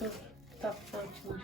dur tatlı açmış.